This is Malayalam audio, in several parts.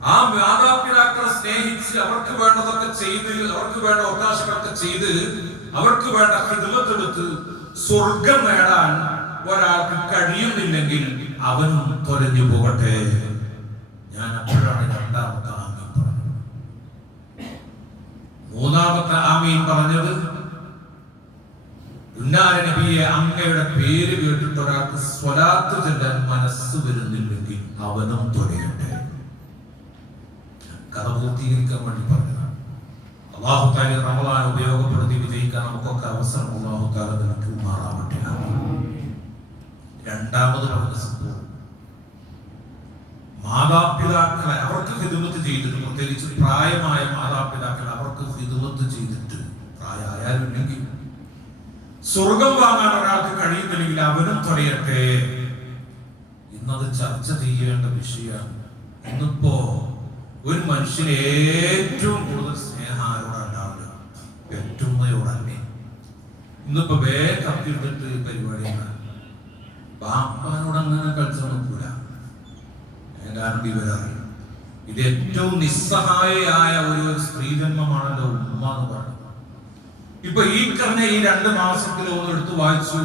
ആ മാതാപിതാക്കളെ സ്നേഹിച്ച് അവർക്ക് വേണ്ടതൊക്കെ ചെയ്ത്, അവർക്ക് വേണ്ട അവകാശങ്ങളൊക്കെ ചെയ്ത്, അവർക്ക് വേണ്ട ഖിദ്മത്തെടുത്ത് സ്വർഗം നേടാൻ ഒരാൾക്ക് കഴിയുന്നില്ലെങ്കിൽ അവനും തൊലഞ്ഞു പോകട്ടെ. ഞാൻ അപ്പോഴാണ് രണ്ടാമത്തെ ആമീൻ പറഞ്ഞത്. മൂന്നാമത്തെ ആമീൻ പറഞ്ഞത്, നബിയെ അങ്ങയുടെ പേര് കേട്ടിട്ട് ഒരാൾക്ക് സ്വലാത്ത് ചൊല്ലാൻ മനസ്സ് വരുന്നില്ലെങ്കിൽ അവനും തൊലയട്ടെ. കഥ പൂർത്തീകരിക്കാൻ വേണ്ടി പറഞ്ഞതാണ്. അല്ലാഹു തആല റമളാൻ ഉപയോഗപ്പെടുത്തി വിജയിക്കാൻ നമുക്കൊക്കെ അവസരം അല്ലാഹു തആല നമുക്ക് മാറാവട്ടെ. രണ്ടാമത് പറഞ്ഞ സംഭവം, മാതാപിതാക്കളെ അവർക്ക് ഖിദ്മത്ത് ചെയ്തിട്ട്, പ്രത്യേകിച്ച് പ്രായമായ മാതാപിതാക്കൾ അവർക്ക് ഖിദ്മത്ത് ചെയ്തിട്ട്, പ്രായമായാലുണ്ടെങ്കിൽ സ്വർഗം വാങ്ങാൻ ഒരാൾക്ക് കഴിയുന്നില്ലെങ്കിൽ അവനും തൊലയട്ടെ. ഇന്നത് ചർച്ച ചെയ്യേണ്ട വിഷയമാണ്. ഇന്നിപ്പോ ഒരു മനുഷ്യന് ഏറ്റവും കൂടുതൽ സ്നേഹം ആരോടാണ്ടാവില്ല, പെറ്റുമ്മയോടല്ലേ. ഇന്നിപ്പോ വേഗം കത്തിയെടുത്തിട്ട് പരിപാടിയാണ്. ബാപ്പാനോട് അങ്ങനെ കളിച്ചു നോക്കൂല. കാരണം വിവരറിയും. ഇത് ഏറ്റവും നിസ്സഹായയായ ഒരു സ്ത്രീജന്മമാണല്ലോ ഉമ്മ എന്ന് പറയുന്നത്. ഇപ്പൊ ഈ 2 മാസത്തിലൊന്ന് എടുത്ത് വായിച്ചു,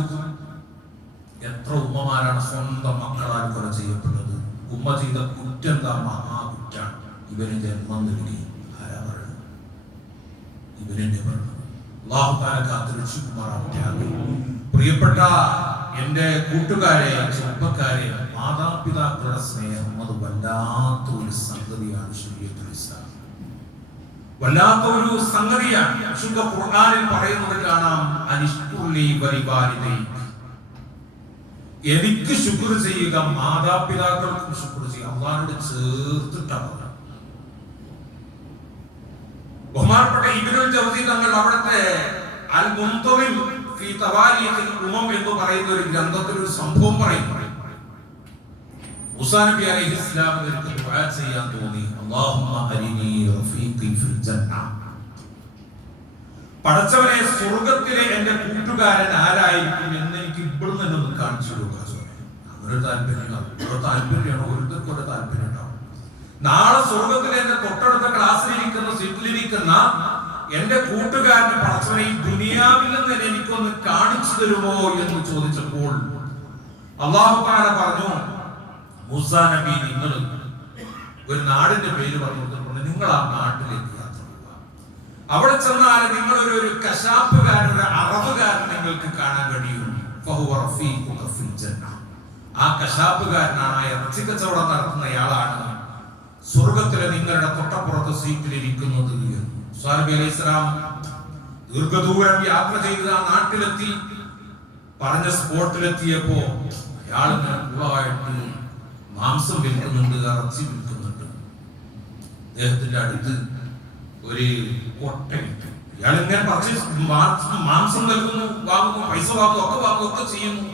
എത്ര ഉമ്മമാരാണ് സ്വന്തം മക്കളാൽ കൊല ചെയ്യപ്പെട്ടത്. ഉമ്മ ചെയ്ത കുറ്റം എന്താ? മഹാകുറ്റാണ്. ഇവന് ജന്മം നൽകി. ആരാ പറയുന്നത്? ഇവനെന്നെ പറയുന്നത്. അല്ലാഹു തആല കാത്തുരക്ഷിക്കുമാറാവട്ടെ. പ്രിയപ്പെട്ട എന്റെ കൂട്ടുകാരെ, ചെറുപ്പക്കാരെ, മാതാപിതാക്കളുടെ സ്നേഹം അത് വല്ലാത്തൊരു സംഗതിയാണ്. ശരീഅത്തുൽ ഇസ്ലാം വല്ലാത്തൊരു സംഗതിയാണ്. വിശുദ്ധ ഖുർആനിൽ പറയുന്നത് കാണാം, അനിഷ്കുർലി വലിവാലിദൈ, എനിക്ക് ശുക്ർ ചെയ്യുക, മാതാപിതാക്കൾക്കും ശുക്ർ ചെയ്യുക. അല്ലാഹുവോട് ചേർത്തിട്ടാണ്. ബഹുമാനപ്പെട്ട ഇബ്നുൽ ജൗസി തങ്ങൾ അവിടുത്തെ അൽ മുൻതവിൽ ഫീ തവാരീഖിൽ ഉമം എന്ന് പറയുന്ന ഒരു ഗ്രന്ഥത്തിൽ ഒരു സംഭവം പറയുന്നു. മൂസാ നബി അലൈഹിസ്സലാമിന് ഒരിക്കൽ ദുആ ചെയ്യാൻ തോന്നി, അല്ലാഹുമ്മ അരിനി റഫീഖി ഫിൽ ജന്ന, പടച്ചവനെ സ്വർഗ്ഗത്തിലെ എന്റെ കൂട്ടുകാരൻ ആരായിരിക്കും എന്ന് എനിക്ക് ഇവിടുന്ന് തന്നെ ഒന്ന് കാണിച്ചു കൊടുക്കുക. അങ്ങനെ താല്പര്യമാണോ? ഓരോരുത്തർക്കും ഒരു താല്പര്യം ഉണ്ടാവും. നാളെ സ്വർഗ്ഗത്തിലെ എന്റെ തൊട്ടടുത്ത ക്ലാസ്സിലിരിക്കുന്ന സീറ്റിലിരിക്കുന്ന എന്റെ കൂട്ടുകാരന് പടച്ചവനെ ഈ ദുനിയാവിൽ നിന്ന് എനിക്കൊന്ന് കാണിച്ചു തരുമോ എന്ന് ചോദിച്ചപ്പോൾ അല്ലാഹു തആല പറഞ്ഞു, മൂസാ നബി, നിങ്ങൾ ഒരു നാടിന്റെ പേര് പറഞ്ഞു, നിങ്ങൾ ആ നാട്ടിലേക്ക് യാത്ര പോവുക. അവിടെ ചെന്നാൽ നിങ്ങൾ ഒരു കശാപ്പുകാരൻ, ഒരു അറബുകാരൻ നിങ്ങൾക്ക് കാണാൻ കഴിയും. ഫഹുവ റഫീഖുക ഫിൽ ജന്ന, ആ കശാപ്പുകാരനാണ്, ആ ഇറച്ചി കച്ചവടം നടത്തുന്നയാളാണ് സ്വർഗത്തിലെ നിങ്ങളുടെ തൊട്ടപ്പുറത്ത് സീറ്റിലിരിക്കുന്നത്. മൂസാ നബി അലൈഹിസ്സലാം ദീർഘദൂരം യാത്ര ചെയ്ത് ആ നാട്ടിലെത്തി. പറഞ്ഞ സ്പോട്ടിലെത്തിയപ്പോ അയാളിങ്ങനെ കൂളായിട്ട് മാംസം വിൽക്കുന്നുണ്ട്, ഇറച്ചി വിൽക്കുന്നുണ്ട്. അദ്ദേഹത്തിന്റെ അടുത്ത് ഒരു കൊട്ടയിട്ട് ഇയാൾ ഇങ്ങനെ പർച്ചേസ്, മാംസം നൽകുന്നു, വാങ്ങുന്നു, പൈസ വാങ്ങുന്നു, ഒക്കെ ചെയ്യുന്നു.